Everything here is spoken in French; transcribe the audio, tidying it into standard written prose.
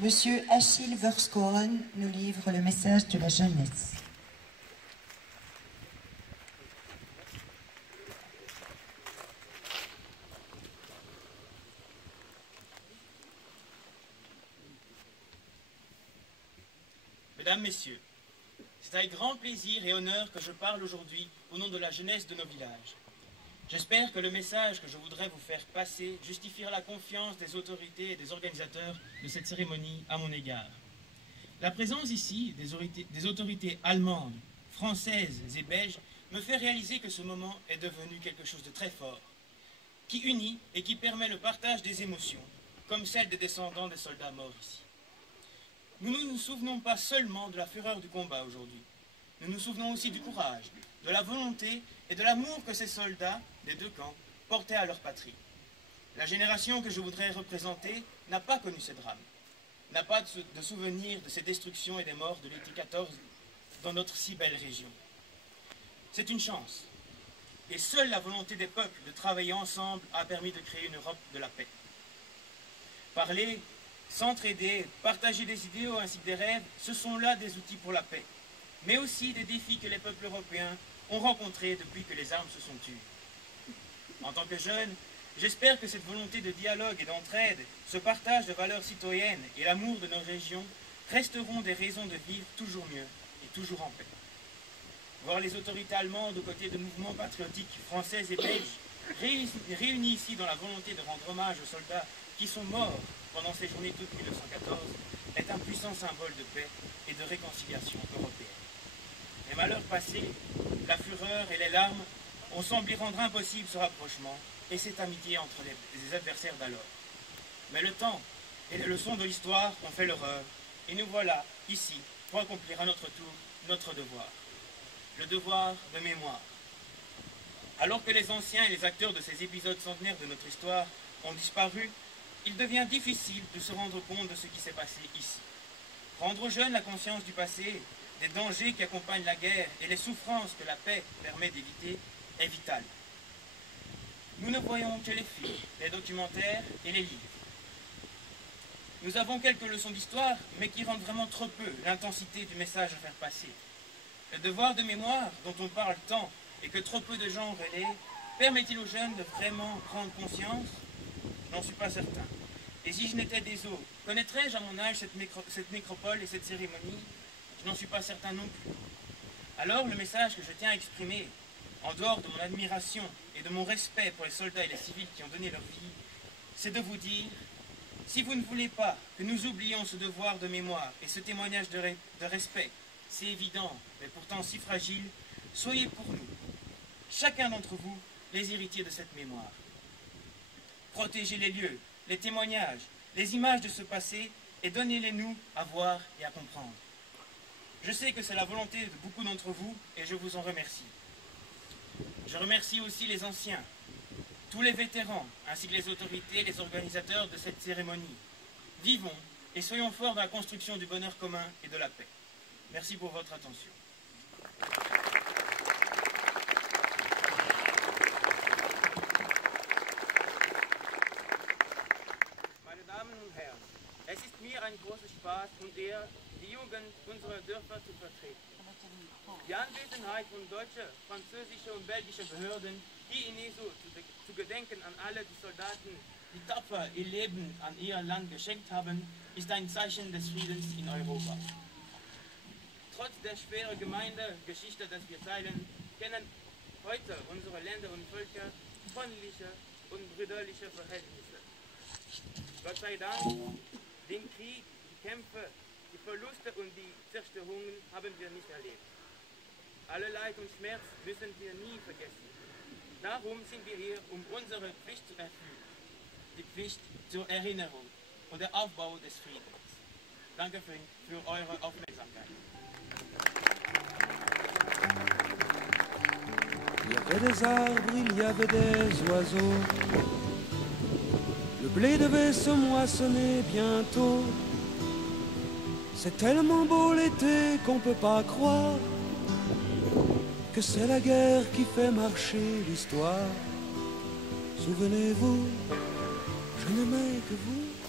Monsieur Achille Verskoren nous livre le message de la jeunesse. Mesdames, Messieurs, c'est avec grand plaisir et honneur que je parle aujourd'hui au nom de la jeunesse de nos villages. J'espère que le message que je voudrais vous faire passer justifiera la confiance des autorités et des organisateurs de cette cérémonie à mon égard. La présence ici des autorités allemandes, françaises et belges me fait réaliser que ce moment est devenu quelque chose de très fort, qui unit et qui permet le partage des émotions, comme celle des descendants des soldats morts ici. Nous ne nous souvenons pas seulement de la fureur du combat aujourd'hui. Nous nous souvenons aussi du courage, de la volonté et de l'amour que ces soldats des deux camps portaient à leur patrie. La génération que je voudrais représenter n'a pas connu ces drames, n'a pas de souvenir de ces destructions et des morts de l'été 14 dans notre si belle région. C'est une chance. Et seule la volonté des peuples de travailler ensemble a permis de créer une Europe de la paix. Parler, s'entraider, partager des idéaux ainsi que des rêves, ce sont là des outils pour la paix, mais aussi des défis que les peuples européens ont rencontrés depuis que les armes se sont tues. En tant que jeune, j'espère que cette volonté de dialogue et d'entraide, ce partage de valeurs citoyennes et l'amour de nos régions resteront des raisons de vivre toujours mieux et toujours en paix. Voir les autorités allemandes aux côtés de mouvements patriotiques français et belges réunis ici dans la volonté de rendre hommage aux soldats qui sont morts pendant ces journées d'août 1914 est un puissant symbole de paix et de réconciliation européenne. Les malheurs passés, la fureur et les larmes ont semblé rendre impossible ce rapprochement et cette amitié entre les adversaires d'alors. Mais le temps et les leçons de l'histoire ont fait l'horreur et nous voilà ici pour accomplir à notre tour notre devoir. Le devoir de mémoire. Alors que les anciens et les acteurs de ces épisodes centenaires de notre histoire ont disparu, il devient difficile de se rendre compte de ce qui s'est passé ici. Rendre aux jeunes la conscience du passé, des dangers qui accompagnent la guerre et les souffrances que la paix permet d'éviter est vital. Nous ne voyons que les films, les documentaires et les livres. Nous avons quelques leçons d'histoire, mais qui rendent vraiment trop peu l'intensité du message à faire passer. Le devoir de mémoire dont on parle tant et que trop peu de gens relaient, permet-il aux jeunes de vraiment prendre conscience? Je n'en suis pas certain. Et si je n'étais des eaux, connaîtrais-je à mon âge cette nécropole et cette cérémonie? Je n'en suis pas certain non plus. Alors le message que je tiens à exprimer, en dehors de mon admiration et de mon respect pour les soldats et les civils qui ont donné leur vie, c'est de vous dire, si vous ne voulez pas que nous oublions ce devoir de mémoire et ce témoignage de respect, c'est évident, mais pourtant si fragile, soyez pour nous, chacun d'entre vous, les héritiers de cette mémoire. Protégez les lieux, les témoignages, les images de ce passé et donnez-les-nous à voir et à comprendre. Je sais que c'est la volonté de beaucoup d'entre vous et je vous en remercie. Je remercie aussi les anciens, tous les vétérans, ainsi que les autorités et les organisateurs de cette cérémonie. Vivons et soyons forts dans la construction du bonheur commun et de la paix. Merci pour votre attention. Meine Damen und Herren, es ist mir ein großer Spaß und Ehre, die Jugend unserer Dörfer zu vertreten. Die Anwesenheit von deutscher, französischer und belgischer Behörden, hier in Neso zu gedenken an alle die Soldaten, die tapfer ihr Leben an ihr Land geschenkt haben, ist ein Zeichen des Friedens in Europa. Trotz der schweren Gemeindegeschichte, das wir teilen, kennen heute unsere Länder und Völker freundliche und brüderliche Verhältnisse. Gott sei Dank, den Krieg, die Kämpfe, die Verluste und die Zerstörungen haben wir nicht erlebt. Alle Leid und Schmerz müssen wir nie vergessen. Darum sind wir hier, um unsere Pflicht zu erfüllen. Die Pflicht zur Erinnerung und der Aufbau des Friedens. Danke für eure Aufmerksamkeit. Il y avait des arbres, il y avait des oiseaux. Le blé devait se moissonner bientôt. C'est tellement beau l'été qu'on peut pas croire que c'est la guerre qui fait marcher l'histoire. Souvenez-vous, je n'aimais que vous.